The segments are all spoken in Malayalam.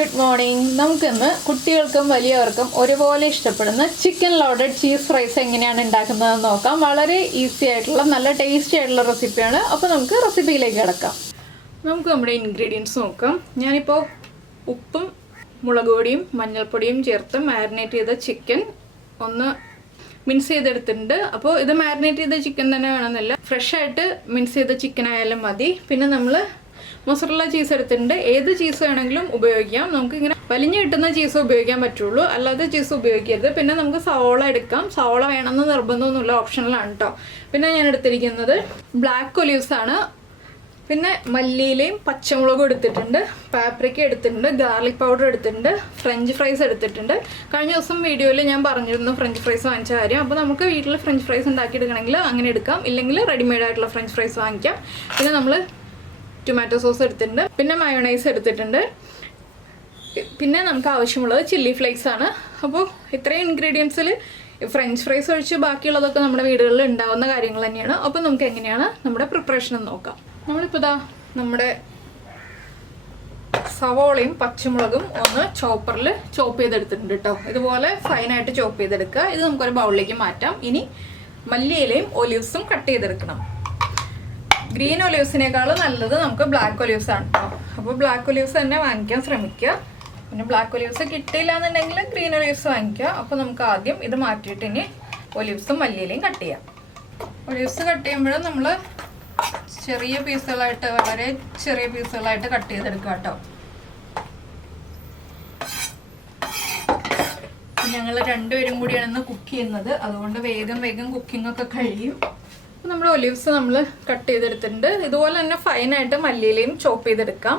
Good morning. നമുക്കിന്ന് കുട്ടികൾക്കും വലിയവർക്കും ഒരുപോലെ ഇഷ്ടപ്പെടുന്ന ചിക്കൻ ലോഡഡ് ചീസ് ഫ്രൈസ് എങ്ങനെയാണ് ഉണ്ടാക്കുന്നതെന്ന് നോക്കാം. വളരെ ഈസി ആയിട്ടുള്ള നല്ല ടേസ്റ്റി ആയിട്ടുള്ള റെസിപ്പിയാണ്. അപ്പോൾ നമുക്ക് റെസിപ്പിയിലേക്ക് കിടക്കാം. നമുക്ക് നമ്മുടെ ഇൻഗ്രീഡിയൻസ് നോക്കാം. ഞാനിപ്പോൾ ഉപ്പും മുളക് പൊടിയും മഞ്ഞൾപ്പൊടിയും ചേർത്ത് മാരിനേറ്റ് ചെയ്ത ചിക്കൻ ഒന്ന് മിൻസ് ചെയ്തെടുത്തിട്ടുണ്ട്. അപ്പോൾ ഇത് മാരിനേറ്റ് ചെയ്ത ചിക്കൻ തന്നെ വേണമെന്നില്ല, ഫ്രഷ് ആയിട്ട് മിൻസ് ചെയ്ത ചിക്കൻ ആയാലും മതി. പിന്നെ നമ്മൾ മൊസറല്ല ചീസ് എടുത്തിട്ടുണ്ട്. ഏത് ചീസ് വേണമെങ്കിലും ഉപയോഗിക്കാം. നമുക്ക് ഇങ്ങനെ വലിഞ്ഞു കിട്ടുന്ന ചീസ് ഉപയോഗിക്കാൻ പറ്റുള്ളൂ, അല്ലാതെ ചീസ് ഉപയോഗിക്കരുത്. പിന്നെ നമുക്ക് സവോള എടുക്കാം. സവോള വേണമെന്ന് നിർബന്ധമൊന്നുമില്ല, ഓപ്ഷണലാണ് കേട്ടോ. പിന്നെ ഞാൻ എടുത്തിരിക്കുന്നത് ബ്ലാക്ക് ഒലീവ്സ് ആണ്. പിന്നെ മല്ലിയിലയും പച്ചമുളകും എടുത്തിട്ടുണ്ട്, പാപ്രിക്ക എടുത്തിട്ടുണ്ട്, ഗാർലിക് പൗഡർ എടുത്തിട്ടുണ്ട്, ഫ്രഞ്ച് ഫ്രൈസ് എടുത്തിട്ടുണ്ട്. കഴിഞ്ഞ ദിവസം വീഡിയോയിൽ ഞാൻ പറഞ്ഞിരുന്നു ഫ്രഞ്ച് ഫ്രൈസ് വാങ്ങിച്ച കാര്യം. അപ്പോൾ നമുക്ക് വീട്ടിൽ ഫ്രഞ്ച് ഫ്രൈസ് ഉണ്ടാക്കിയെടുക്കണമെങ്കിൽ അങ്ങനെ എടുക്കാം, ഇല്ലെങ്കിൽ റെഡിമെയ്ഡ് ആയിട്ടുള്ള ഫ്രഞ്ച് ഫ്രൈസ് വാങ്ങിക്കാം. പിന്നെ നമ്മൾ ടൊമാറ്റോ സോസ് എടുത്തിട്ടുണ്ട്, പിന്നെ മയോണൈസ് എടുത്തിട്ടുണ്ട്, പിന്നെ നമുക്ക് ആവശ്യമുള്ളത് ചില്ലി ഫ്ലേക്സ് ആണ്. അപ്പോൾ ഇത്രയും ഇൻഗ്രീഡിയൻസിൽ ഫ്രഞ്ച് ഫ്രൈസ് ഒഴിച്ച് ബാക്കിയുള്ളതൊക്കെ നമ്മുടെ വീടുകളിൽ ഉണ്ടാവുന്ന കാര്യങ്ങൾ തന്നെയാണ്. അപ്പോൾ നമുക്ക് എങ്ങനെയാണ് നമ്മുടെ പ്രിപ്പറേഷൻ എന്ന് നോക്കാം. നമ്മളിപ്പോൾ നമ്മുടെ സവോളയും പച്ചമുളകും ഒന്ന് ചോപ്പറിൽ ചോപ്പ് ചെയ്തെടുത്തിട്ടുണ്ട് കേട്ടോ. ഇതുപോലെ ഫൈനായിട്ട് ചോപ്പ് ചെയ്തെടുക്കുക. ഇത് നമുക്കൊരു ബൗളിലേക്ക് മാറ്റാം. ഇനി മല്ലിയിലയും ഒലിവ്സും കട്ട് ചെയ്തെടുക്കണം. ഗ്രീൻ ഒലിവ്സിനേക്കാളും നല്ലത് നമുക്ക് ബ്ലാക്ക് ഒലിവ്സ് ആണ് കേട്ടോ. അപ്പോൾ ബ്ലാക്ക് ഒലിവ്സ് തന്നെ വാങ്ങിക്കാൻ ശ്രമിക്കുക. പിന്നെ ബ്ലാക്ക് ഒലിവ്സ് കിട്ടിയില്ല എന്നുണ്ടെങ്കിൽ ഗ്രീൻ ഒലിവ്സ് വാങ്ങിക്കുക. അപ്പോൾ നമുക്ക് ആദ്യം ഇത് മാറ്റിയിട്ട് ഇനി ഒലിവ്സും മല്ലിയിലയും കട്ട് ചെയ്യാം. ഒലിവ്സ് കട്ട് ചെയ്യുമ്പോൾ നമ്മൾ ചെറിയ പീസുകളായിട്ട്, വളരെ ചെറിയ പീസുകളായിട്ട് കട്ട് ചെയ്തെടുക്കുക കേട്ടോ. ഞങ്ങൾ രണ്ടുപേരും കൂടിയാണ് ഇന്ന് കുക്ക് ചെയ്യുന്നത്, അതുകൊണ്ട് വേഗം കുക്കിംഗ് ഒക്കെ കഴിയും. അപ്പോൾ നമ്മുടെ ഒലിവ്സ് നമ്മൾ കട്ട് ചെയ്തെടുത്തിട്ടുണ്ട്. ഇതുപോലെ തന്നെ ഫൈനായിട്ട് മല്ലിയിലയും ചോപ്പ് ചെയ്തെടുക്കാം.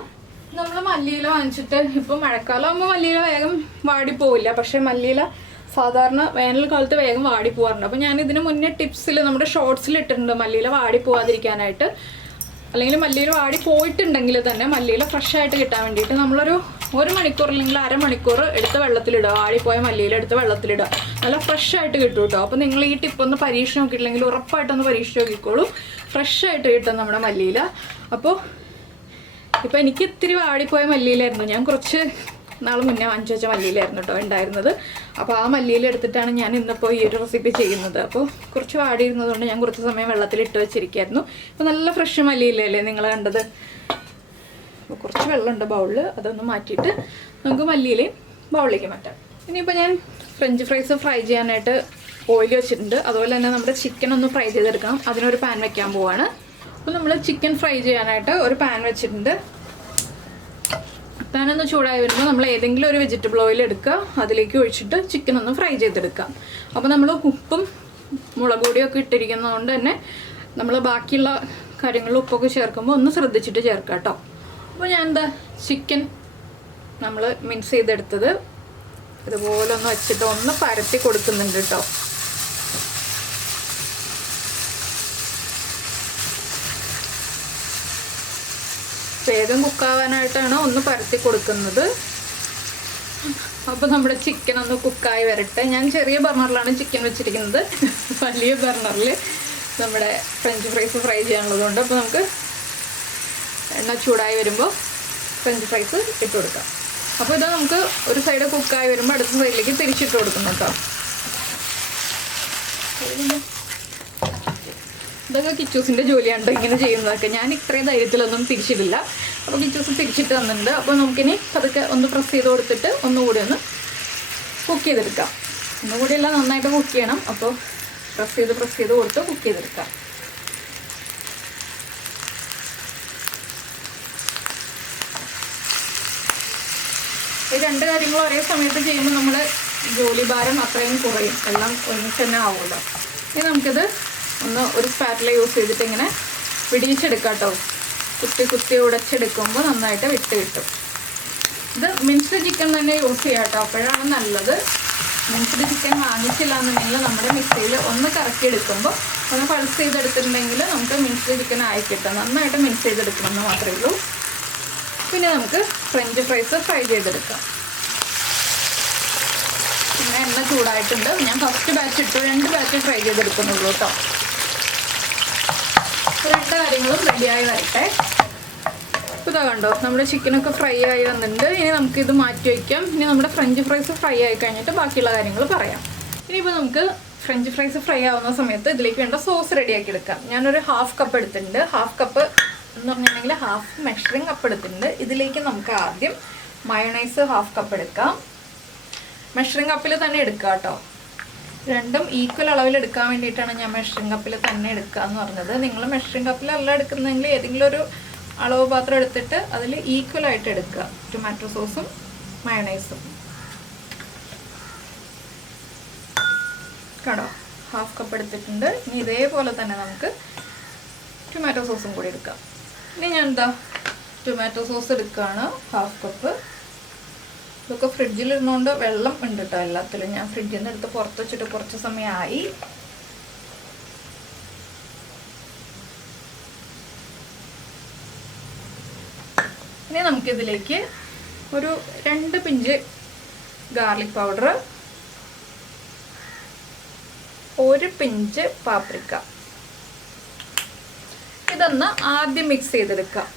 നമ്മൾ മല്ലിയില വാങ്ങിച്ചിട്ട് ഇപ്പോൾ മഴക്കാലം ആകുമ്പോൾ മല്ലിയില വേഗം വാടിപ്പോവില്ല, പക്ഷേ മല്ലിയില സാധാരണ വേനൽക്കാലത്ത് വേഗം വാടിപ്പോവാറുണ്ട്. അപ്പോൾ ഞാൻ ഇതിന് മുന്നേ ടിപ്സിൽ നമ്മുടെ ഷോർട്സിൽ ഇട്ടിട്ടുണ്ട് മല്ലിയില വാടിപ്പോവാതിരിക്കാനായിട്ട്. അല്ലെങ്കിൽ മല്ലിയില വാടി പോയിട്ടുണ്ടെങ്കിൽ തന്നെ മല്ലിയില ഫ്രഷ് ആയിട്ട് കിട്ടാൻ വേണ്ടിയിട്ട് നമ്മളൊരു 1 മണിക്കൂർ അല്ലെങ്കിൽ അരമണിക്കൂർ എടുത്ത് വെള്ളത്തിലിടുക. വാടിപ്പോയ മല്ലിയില എടുത്ത് വെള്ളത്തിലിടുക, നല്ല ഫ്രഷ് ആയിട്ട് കിട്ടും കേട്ടോ. അപ്പോൾ നിങ്ങൾ ഈ ടിപ്പ് ഒന്ന് പരീക്ഷ നോക്കിയിട്ടില്ലെങ്കിൽ ഉറപ്പായിട്ടൊന്ന് പരീക്ഷിച്ച് നോക്കിക്കോളൂ. ഫ്രഷ് ആയിട്ട് കിട്ടും നമ്മുടെ മല്ലിയില. അപ്പോൾ ഇപ്പോൾ എനിക്ക് ഇത്തിരി വാടിപ്പോയ മല്ലിയിലായിരുന്നു. ഞാൻ കുറച്ച് നാൾ മുന്നേ വാങ്ങിച്ചു വെച്ച മല്ലിയിലായിരുന്നു കേട്ടോ ഉണ്ടായിരുന്നത്. അപ്പോൾ ആ മല്ലിയില എടുത്തിട്ടാണ് ഞാൻ ഇന്നിപ്പോൾ ഈ ഒരു റെസിപ്പി ചെയ്യുന്നത്. അപ്പോൾ കുറച്ച് വാടിയിരുന്നതുകൊണ്ട് ഞാൻ കുറച്ച് സമയം വെള്ളത്തിലിട്ട് വെച്ചിരിക്കുകയായിരുന്നു. അപ്പോൾ നല്ല ഫ്രഷ് മല്ലിയിലല്ലേ നിങ്ങൾ കണ്ടത്. അപ്പോൾ കുറച്ച് വെള്ളമുണ്ട് ബൗളിൽ, അതൊന്ന് മാറ്റിയിട്ട് നമുക്ക് മല്ലിയിലയും ബൗളിലേക്ക് മാറ്റാം. ഇനിയിപ്പോൾ ഞാൻ ഫ്രഞ്ച് ഫ്രൈസ് ഫ്രൈ ചെയ്യാനായിട്ട് ഓയിൽ വെച്ചിട്ടുണ്ട്. അതുപോലെ തന്നെ നമ്മുടെ ചിക്കൻ ഒന്ന് ഫ്രൈ ചെയ്തെടുക്കണം. അതിനൊരു പാൻ വെക്കാൻ പോവാണ്. അപ്പോൾ നമ്മൾ ചിക്കൻ ഫ്രൈ ചെയ്യാനായിട്ട് ഒരു പാൻ വെച്ചിട്ടുണ്ട്. പാനൊന്ന് ചൂടായി വരുമ്പോൾ നമ്മൾ ഏതെങ്കിലും ഒരു വെജിറ്റബിൾ ഓയിൽ എടുക്കുക, അതിലേക്ക് ഒഴിച്ചിട്ട് ചിക്കൻ ഒന്ന് ഫ്രൈ ചെയ്തെടുക്കാം. അപ്പോൾ നമ്മൾ ഉപ്പും മുളക് പൊടിയൊക്കെ ഇട്ടിരിക്കുന്നതുകൊണ്ട് തന്നെ നമ്മൾ ബാക്കിയുള്ള കാര്യങ്ങളിൽ ഉപ്പൊക്കെ ചേർക്കുമ്പോൾ ഒന്ന് ശ്രദ്ധിച്ചിട്ട് ചേർക്കാം കേട്ടോ. അപ്പോൾ ഞാൻ ചിക്കൻ നമ്മൾ മിക്സ് ചെയ്തെടുത്തത് ഇതുപോലെ ഒന്ന് വെച്ചിട്ട് ഒന്ന് പരത്തി കൊടുക്കുന്നുണ്ട് കേട്ടോ. വേഗം കുക്കാവാനായിട്ടാണ് ഒന്ന് പരത്തി കൊടുക്കുന്നത്. അപ്പോൾ നമ്മുടെ ചിക്കൻ ഒന്ന് കുക്കായി വരട്ടെ. ഞാൻ ചെറിയ ബർണറിലാണ് ചിക്കൻ വെച്ചിരിക്കുന്നത്, വലിയ ബർണറിൽ നമ്മുടെ ഫ്രഞ്ച് ഫ്രൈസ് ഫ്രൈ ചെയ്യാനുള്ളതുകൊണ്ട്. അപ്പോൾ നമുക്ക് എണ്ണ ചൂടായി വരുമ്പോൾ ഫ്രഞ്ച് ഫ്രൈസ് ഇട്ട് കൊടുക്കാം. അപ്പോൾ ഇത് നമുക്ക് ഒരു സൈഡ് കുക്കായി വരുമ്പോൾ അടുത്ത സൈഡിലേക്ക് തിരിച്ചിട്ട് കൊടുക്കണം കേട്ടോ. ഇതൊക്കെ കിച്ചൂസിൻ്റെ ജോലിയാണ് ഇങ്ങനെ ചെയ്യുന്നതൊക്കെ. ഞാൻ ഇത്രയും ധൈര്യത്തിലൊന്നും തിരിച്ചിട്ടില്ല. അപ്പോൾ കിച്ചൂസ് തിരിച്ചിട്ട് തന്നിട്ടുണ്ട്. അപ്പോൾ നമുക്കിനി അതൊക്കെ ഒന്ന് പ്രസ് ചെയ്ത് കൊടുത്തിട്ട് ഒന്നുകൂടി ഒന്ന് കുക്ക് ചെയ്തെടുക്കാം. ഒന്നുകൂടി എല്ലാം നന്നായിട്ട് കുക്ക് ചെയ്യണം. അപ്പോൾ പ്രസ് ചെയ്ത് കൊടുത്ത് കുക്ക് ചെയ്തെടുക്കാം. ഈ രണ്ട് കാര്യങ്ങൾ ഒരേ സമയത്ത് ചെയ്യുമ്പോൾ നമ്മുടെ ജോലി ഭാരം അത്രയും കുറയും, എല്ലാം ഒരുമിച്ച് തന്നെ ആവുമല്ലോ. ഇനി നമുക്കിത് ഒന്ന് ഒരു സ്പാറ്റില യൂസ് ചെയ്തിട്ട് ഇങ്ങനെ പിടിച്ചെടുക്കാം കേട്ടോ. കുത്തി ഉടച്ചെടുക്കുമ്പോൾ നന്നായിട്ട് വിട്ട് കിട്ടും. ഇത് മിൻസ്ഡ് ചിക്കൻ തന്നെ യൂസ് ചെയ്യാം കേട്ടോ, അപ്പോഴാണ് നല്ലത്. മിൻസ്ഡ് ചിക്കൻ വാങ്ങിച്ചില്ല എന്നുണ്ടെങ്കിൽ നമ്മുടെ മിക്സിയിൽ ഒന്ന് കറക്കി എടുക്കുമ്പോൾ ഒന്ന് പൾസ് ചെയ്തെടുത്തിട്ടുണ്ടെങ്കിൽ നമുക്ക് മിൻസ്ഡ് ചിക്കൻ ആയി കിട്ടും. നന്നായിട്ട് മിക്സ് ചെയ്തെടുക്കണം എന്ന് മാത്രമേ ഉള്ളൂ. പിന്നെ നമുക്ക് ഫ്രഞ്ച് ഫ്രൈസ് ഫ്രൈ ചെയ്തെടുക്കാം. പിന്നെ എണ്ണ ചൂടായിട്ടുണ്ട്. ഞാൻ ഫസ്റ്റ് ബാച്ച് ഇട്ടു, 2 ബാച്ച് ഫ്രൈ ചെയ്തെടുക്കുന്നുള്ളൂ കേട്ടോ. 2 കാര്യങ്ങളും റെഡിയായി വരട്ടെ. അപ്പോൾ ഇതാ കണ്ടോ, നമ്മുടെ ചിക്കനൊക്കെ ഫ്രൈ ആയി വന്നിട്ടുണ്ട്. ഇനി നമുക്കിത് മാറ്റി വയ്ക്കാം. ഇനി നമ്മുടെ ഫ്രഞ്ച് ഫ്രൈസ് ഫ്രൈ ആയി കഴിഞ്ഞിട്ട് ബാക്കിയുള്ള കാര്യങ്ങൾ പറയാം. ഇനിയിപ്പോൾ നമുക്ക് ഫ്രഞ്ച് ഫ്രൈസ് ഫ്രൈ ആവുന്ന സമയത്ത് ഇതിലേക്ക് വേണ്ട സോസ് റെഡിയാക്കി എടുക്കാം. ഞാനൊരു 1/2 കപ്പ് എടുത്തിട്ടുണ്ട്. 1/2 കപ്പ് എന്ന് പറഞ്ഞിട്ടുണ്ടെങ്കിൽ 1/2 മെഷറിംഗ് കപ്പ് എടുത്തിട്ടുണ്ട്. ഇതിലേക്ക് നമുക്ക് ആദ്യം മയോണൈസ് 1/2 കപ്പ് എടുക്കാം. മെഷറിംഗ് കപ്പിൽ തന്നെ എടുക്കുക കേട്ടോ. രണ്ടും ഈക്വൽ അളവിൽ എടുക്കാൻ വേണ്ടിയിട്ടാണ് ഞാൻ മെഷറിംഗ് കപ്പിൽ തന്നെ എടുക്കുക എന്ന് പറഞ്ഞത്. നിങ്ങൾ മെഷറിംഗ് കപ്പിലല്ല എടുക്കുന്നതെങ്കിൽ ഏതെങ്കിലും ഒരു അളവ് പാത്രം എടുത്തിട്ട് അതിൽ ഈക്വലായിട്ട് എടുക്കുക. ടൊമാറ്റോ സോസും മയോണൈസും കണ്ടോ, 1/2 കപ്പ് എടുത്തിട്ടുണ്ട്. ഇനി ഇതേപോലെ തന്നെ നമുക്ക് ടൊമാറ്റോ സോസും കൂടി എടുക്കാം. ഇനി ഞാൻ എന്താ ടൊമാറ്റോ സോസ് എടുക്കുകയാണ് 1/2 കപ്പ്. ഇതൊക്കെ ഫ്രിഡ്ജിലിരുന്നുകൊണ്ട് വെള്ളം ഉണ്ട് കേട്ടോ എല്ലാത്തിലും. ഞാൻ ഫ്രിഡ്ജിൽ നിന്ന് എടുത്ത് പുറത്ത് വെച്ചിട്ട് കുറച്ച് സമയമായി. ഇനി നമുക്കിതിലേക്ക് ഒരു 2 pinch garlic powder, 1 pinch paprika, ഇതൊന്ന് ആദ്യം മിക്സ് ചെയ്തെടുക്കാം.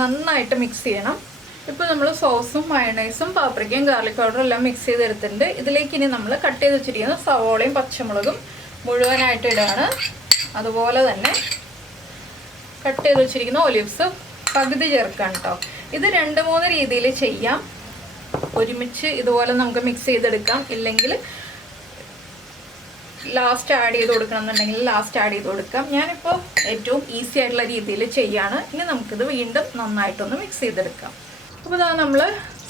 നന്നായിട്ട് മിക്സ് ചെയ്യണം. ഇപ്പോൾ നമ്മൾ സോസും മയോണൈസും പാപ്രിക്കയും ഗാർലിക് പൗഡറും എല്ലാം മിക്സ് ചെയ്തെടുത്തിട്ടുണ്ട്. ഇതിലേക്ക് ഇനി നമ്മൾ കട്ട് ചെയ്ത് വെച്ചിരിക്കുന്ന സവോളയും പച്ചമുളകും മുഴുവനായിട്ട് ഇടുകയാണ്. അതുപോലെ തന്നെ കട്ട് ചെയ്ത് വെച്ചിരിക്കുന്ന ഒലിവ്സ് പകുതി ചേർക്കാം കേട്ടോ. ഇത് 2-3 രീതിയിൽ ചെയ്യാം. ഒരുമിച്ച് ഇതുപോലെ നമുക്ക് മിക്സ് ചെയ്തെടുക്കാം. ഇല്ലെങ്കിൽ ലാസ്റ്റ് ആഡ് ചെയ്ത് കൊടുക്കണം എന്നുണ്ടെങ്കിൽ ലാസ്റ്റ് ആഡ് ചെയ്ത് കൊടുക്കാം. ഞാനിപ്പോൾ ഏറ്റവും ഈസി ആയിട്ടുള്ള രീതിയിൽ ചെയ്യാണ്. ഇനി നമുക്കിത് വീണ്ടും നന്നായിട്ടൊന്ന് മിക്സ് ചെയ്തെടുക്കാം. അപ്പോൾ ഇതാ നമ്മൾ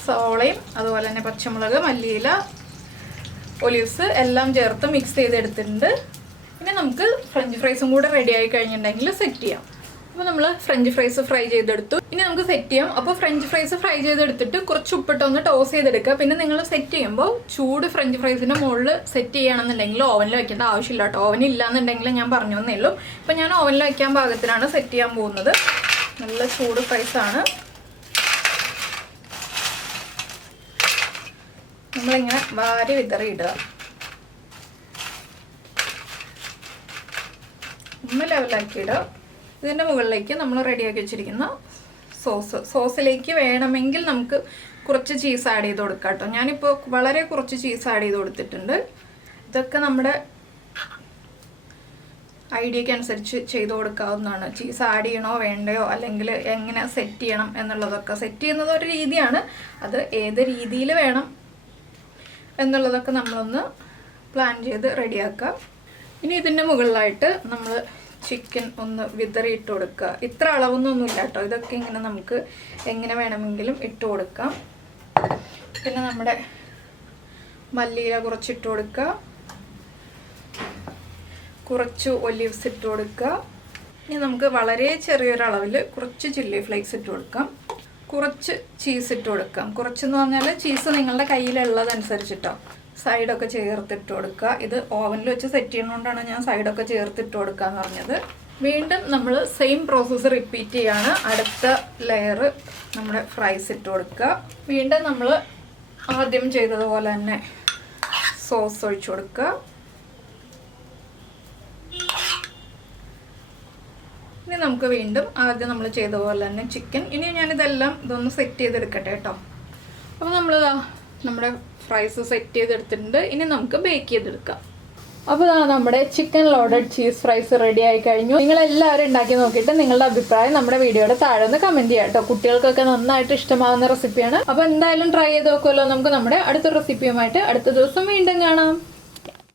സവോളയും അതുപോലെ തന്നെ പച്ചമുളക്, മല്ലിയില, ഒലിവ്സ് എല്ലാം ചേർത്ത് മിക്സ് ചെയ്തെടുത്തിട്ടുണ്ട്. ഇനി നമുക്ക് ഫ്രഞ്ച് ഫ്രൈസും കൂടെ റെഡി ആയി കഴിഞ്ഞിട്ടുണ്ടെങ്കിൽ സെറ്റ് ചെയ്യാം. അപ്പോൾ നമ്മൾ ഫ്രഞ്ച് ഫ്രൈസ് ഫ്രൈ ചെയ്തെടുത്തു. ഇനി നമുക്ക് സെറ്റ് ചെയ്യാം. അപ്പോൾ ഫ്രഞ്ച് ഫ്രൈസ് ഫ്രൈ ചെയ്തെടുത്തിട്ട് കുറച്ച് ഉപ്പിട്ടൊന്ന് ടോസ് ചെയ്തെടുക്കുക. പിന്നെ നിങ്ങൾ സെറ്റ് ചെയ്യുമ്പോൾ ചൂട് ഫ്രഞ്ച് ഫ്രൈസിൻ്റെ മുകളിൽ സെറ്റ് ചെയ്യുകയാണെന്നുണ്ടെങ്കിൽ ഓവനിൽ വെക്കേണ്ട ആവശ്യമില്ല കേട്ടോ. ഓവൻ ഇല്ലാന്നുണ്ടെങ്കിൽ ഞാൻ പറഞ്ഞു തന്നേ ഉള്ളൂ. ഇപ്പം ഞാൻ ഓവനിൽ വയ്ക്കാൻ പാകത്തിനാണ് സെറ്റ് ചെയ്യാൻ പോകുന്നത്. നല്ല ചൂട് ഫ്രൈസാണ്. നമ്മളിങ്ങനെ വാരി വിതറി ഇടുക. ഒന്ന് ലെവലാക്കി ഇടുക. ഇതിൻ്റെ മുകളിലേക്ക് നമ്മൾ റെഡിയാക്കി വെച്ചിരിക്കുന്ന സോസിലേക്ക് വേണമെങ്കിൽ നമുക്ക് കുറച്ച് ചീസ് ആഡ് ചെയ്ത് കൊടുക്കാം കേട്ടോ. ഞാനിപ്പോൾ വളരെ കുറച്ച് ചീസ് ആഡ് ചെയ്ത് കൊടുത്തിട്ടുണ്ട്. ഇതൊക്കെ നമ്മുടെ ഐഡിയക്ക് അനുസരിച്ച് ചെയ്ത് കൊടുക്കാവുന്നതാണ്. ചീസ് ആഡ് ചെയ്യണോ വേണ്ടയോ അല്ലെങ്കിൽ എങ്ങനെ സെറ്റ് ചെയ്യണം എന്നുള്ളതൊക്കെ സെറ്റ് ചെയ്യുന്നത് ഒരു രീതിയാണ്. അത് ഏത് രീതിയിൽ വേണം എന്നുള്ളതൊക്കെ നമ്മളൊന്ന് പ്ലാൻ ചെയ്ത് റെഡിയാക്കാം. ഇനി ഇതിൻ്റെ മുകളിലായിട്ട് നമ്മൾ ചിക്കൻ ഒന്ന് വിതറിയിട്ട് കൊടുക്കുക. ഇത്ര അളവൊന്നുമില്ല കേട്ടോ. ഇതൊക്കെ ഇങ്ങനെ നമുക്ക് എങ്ങനെ വേണമെങ്കിലും ഇട്ട് കൊടുക്കാം. പിന്നെ നമ്മുടെ മല്ലിയില കുറച്ചിട്ട് കൊടുക്കുക, കുറച്ച് ഒലിവ്സ് ഇട്ട് കൊടുക്കുക. ഇനി നമുക്ക് വളരെ ചെറിയൊരളവിൽ കുറച്ച് ചില്ലി ഫ്ലേക്സ് ഇട്ട് കൊടുക്കാം, കുറച്ച് ചീസ് ഇട്ട് കൊടുക്കാം. കുറച്ചെന്ന് പറഞ്ഞാൽ ചീസ് നിങ്ങളുടെ കയ്യിലുള്ളതനുസരിച്ചിട്ടോ. സൈഡൊക്കെ ചേർത്തിട്ട് കൊടുക്കുക. ഇത് ഓവനിൽ വെച്ച് സെറ്റ് ചെയ്യുന്നതുകൊണ്ടാണ് ഞാൻ സൈഡൊക്കെ ചേർത്തിട്ട് കൊടുക്കുക എന്ന് പറഞ്ഞത്. വീണ്ടും നമ്മൾ സെയിം പ്രോസസ്സ് റിപ്പീറ്റ് ചെയ്യാണ്. അടുത്ത ലെയർ നമ്മുടെ ഫ്രൈസ് ഇട്ട് കൊടുക്കുക. വീണ്ടും നമ്മൾ ആദ്യം ചെയ്തതുപോലെ തന്നെ സോസ് ഒഴിച്ചു കൊടുക്കുക. ഇനി നമുക്ക് വീണ്ടും ആദ്യം നമ്മൾ ചെയ്ത പോലെ തന്നെ ചിക്കൻ. ഇനി ഞാനിതെല്ലാം ഇതൊന്ന് സെറ്റ് ചെയ്തെടുക്കട്ടെ കേട്ടോ. അപ്പോൾ നമ്മളിതാ നമ്മുടെ ഫ്രൈസ് സെറ്റ് ചെയ്തെടുത്തിട്ടുണ്ട്. ഇനി നമുക്ക് ബേക്ക് ചെയ്തെടുക്കാം. അപ്പോൾ നമ്മുടെ chicken loaded cheese fries ready ആയി കഴിഞ്ഞു. നിങ്ങളെല്ലാവരും ഉണ്ടാക്കി നോക്കിയിട്ട് നിങ്ങളുടെ അഭിപ്രായം നമ്മുടെ വീഡിയോയുടെ താഴെ ഒന്ന് കമൻറ്റ് ചെയ്യാം കേട്ടോ. കുട്ടികൾക്കൊക്കെ നന്നായിട്ട് ഇഷ്ടമാകുന്ന റെസിപ്പിയാണ്. അപ്പോൾ എന്തായാലും ട്രൈ ചെയ്ത് നോക്കുമല്ലോ. നമുക്ക് നമ്മുടെ അടുത്ത റെസിപ്പിയുമായിട്ട് അടുത്ത ദിവസം വീണ്ടും കാണാം.